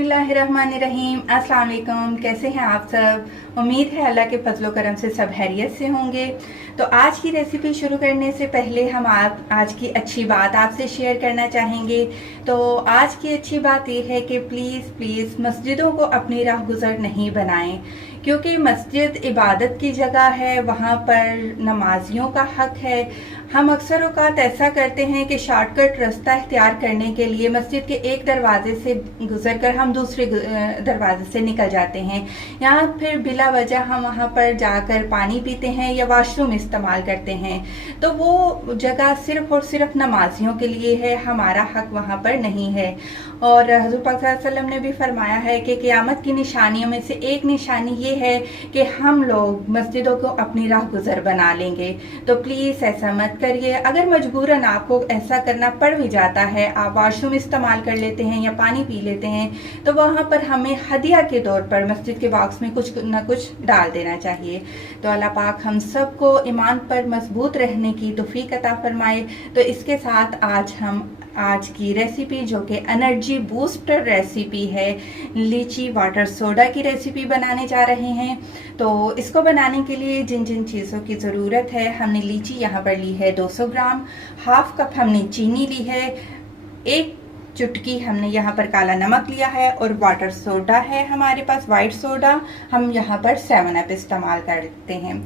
बिस्मिल्लाहिर्रहमानिर्रहीम। अस्सलाम वालेकुम। कैसे हैं आप सब? उम्मीद है अल्लाह के फजलो करम से सब खैरियत से होंगे। तो आज की रेसिपी शुरू करने से पहले हम आज की अच्छी बात आपसे शेयर करना चाहेंगे। तो आज की अच्छी बात ये है कि प्लीज़ मस्जिदों को अपनी राह गुज़र नहीं बनाएं, क्योंकि मस्जिद इबादत की जगह है, वहाँ पर नमाजियों का हक है। हम अक्सर औकात ऐसा करते हैं कि शॉर्टकट रास्ता इख्तियार करने के लिए मस्जिद के एक दरवाजे से गुजरकर हम दूसरे दरवाजे से निकल जाते हैं, या फिर बिला वजह हम वहाँ पर जाकर पानी पीते हैं या वॉशरूम इस्तेमाल करते हैं। तो वो जगह सिर्फ और सिर्फ नमाजियों के लिए है, हमारा हक वहाँ पर नहीं है। और हुज़ूर पाक सल्लल्लाहु अलैहि वसल्लम ने भी फरमाया है कि क़यामत की निशानियों में से एक निशानी ये है कि हम लोग मस्जिदों को अपनी राह गुजर बना लेंगे। तो प्लीज़ ऐसा मत करिए। अगर मजबूरन आपको ऐसा करना पड़ भी जाता है, आप वॉशरूम इस्तेमाल कर लेते हैं या पानी पी लेते हैं, तो वहाँ पर हमें हदिया के तौर पर मस्जिद के बॉक्स में कुछ न कुछ डाल देना चाहिए। तो अल्लाह पाक हम सबको ईमान पर मजबूत रहने की तौफीक अता फरमाए। तो इसके साथ आज की रेसिपी, जो कि एनर्जी बूस्टर रेसिपी है, लीची वाटर सोडा की रेसिपी बनाने जा रहे हैं। तो इसको बनाने के लिए जिन जिन चीज़ों की ज़रूरत है, हमने लीची यहाँ पर ली है 200 ग्राम, हाफ कप हमने चीनी ली है, एक चुटकी हमने यहाँ पर काला नमक लिया है, और वाटर सोडा है हमारे पास, वाइट सोडा। हम यहाँ पर 7 अप इस्तेमाल करते हैं।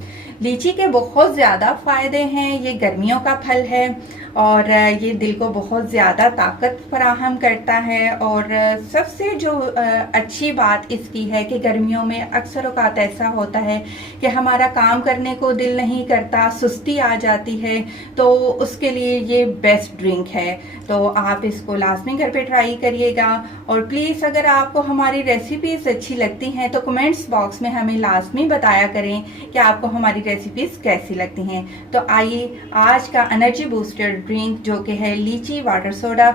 लीची के बहुत ज़्यादा फ़ायदे हैं। ये गर्मियों का फल है और ये दिल को बहुत ज़्यादा ताकत फराहम करता है। और सबसे जो अच्छी बात इसकी है कि गर्मियों में अक्सर औकात ऐसा होता है कि हमारा काम करने को दिल नहीं करता, सुस्ती आ जाती है, तो उसके लिए ये बेस्ट ड्रिंक है। तो आप इसको लाजमी घर पे ट्राई करिएगा। और प्लीज़ अगर आपको हमारी रेसिपीज़ अच्छी लगती हैं तो कमेंट्स बॉक्स में हमें लाजमी बताया करें कि आपको हमारी रेसिपीज़ कैसी लगती हैं। तो आइए आज का एनर्जी बूस्टर ड्रिंक, जो कि है लीची वाटर सोडा,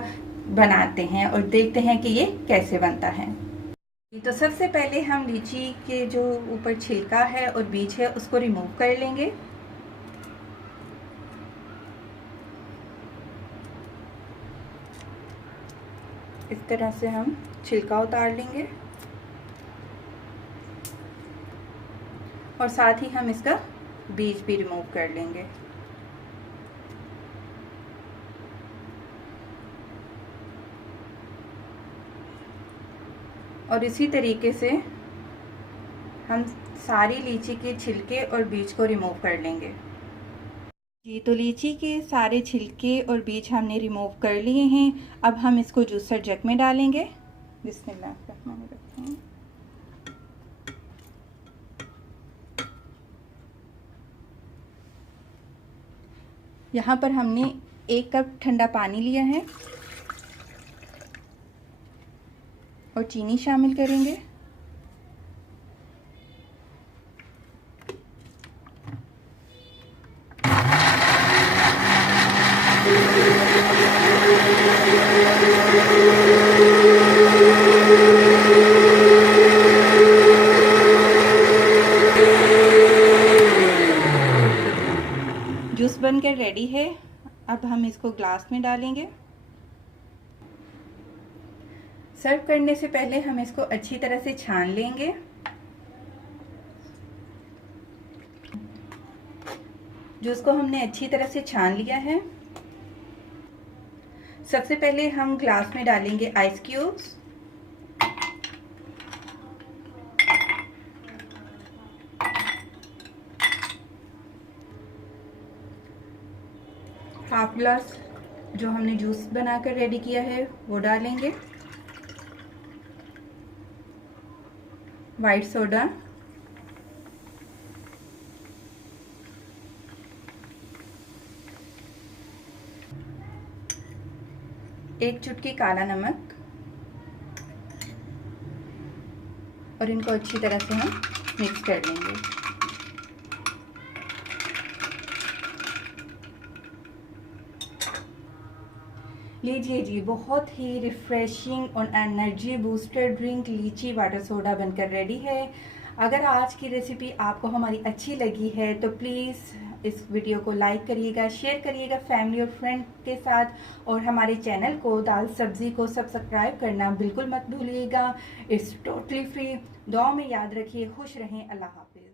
बनाते हैं और देखते हैं कि ये कैसे बनता है। तो सबसे पहले हम लीची के जो ऊपर छिलका है और बीज है उसको रिमूव कर लेंगे। इस तरह से हम छिलका उतार लेंगे और साथ ही हम इसका बीज भी रिमूव कर लेंगे। और इसी तरीके से हम सारी लीची के छिलके और बीज को रिमूव कर लेंगे। जी, तो लीची के सारे छिलके और बीज हमने रिमूव कर लिए हैं। अब हम इसको जूसर जग में डालेंगे। बिस्मिल्लाहिर्रहमानिर्रहीम। यहाँ पर हमने 1 कप ठंडा पानी लिया है और चीनी शामिल करेंगे। जूस बनकर रेडी है। अब हम इसको ग्लास में डालेंगे। सर्व करने से पहले हम इसको अच्छी तरह से छान लेंगे। जूस को हमने अच्छी तरह से छान लिया है। सबसे पहले हम ग्लास में डालेंगे आइस क्यूब्स। हाफ ग्लास जो हमने जूस बनाकर रेडी किया है वो डालेंगे। वाइट सोडा, एक चुटकी काला नमक, और इनको अच्छी तरह से हम मिक्स कर लेंगे। लीजिए जी, बहुत ही रिफ्रेशिंग और एनर्जी बूस्टर ड्रिंक लीची वाटर सोडा बनकर रेडी है। अगर आज की रेसिपी आपको हमारी अच्छी लगी है तो प्लीज़ इस वीडियो को लाइक करिएगा, शेयर करिएगा फैमिली और फ्रेंड के साथ, और हमारे चैनल को दाल सब्जी को सब्सक्राइब करना बिल्कुल मत भूलिएगा। It's totally free. दुआ में याद रखिए, खुश रहें। अल्लाह हाफिज़।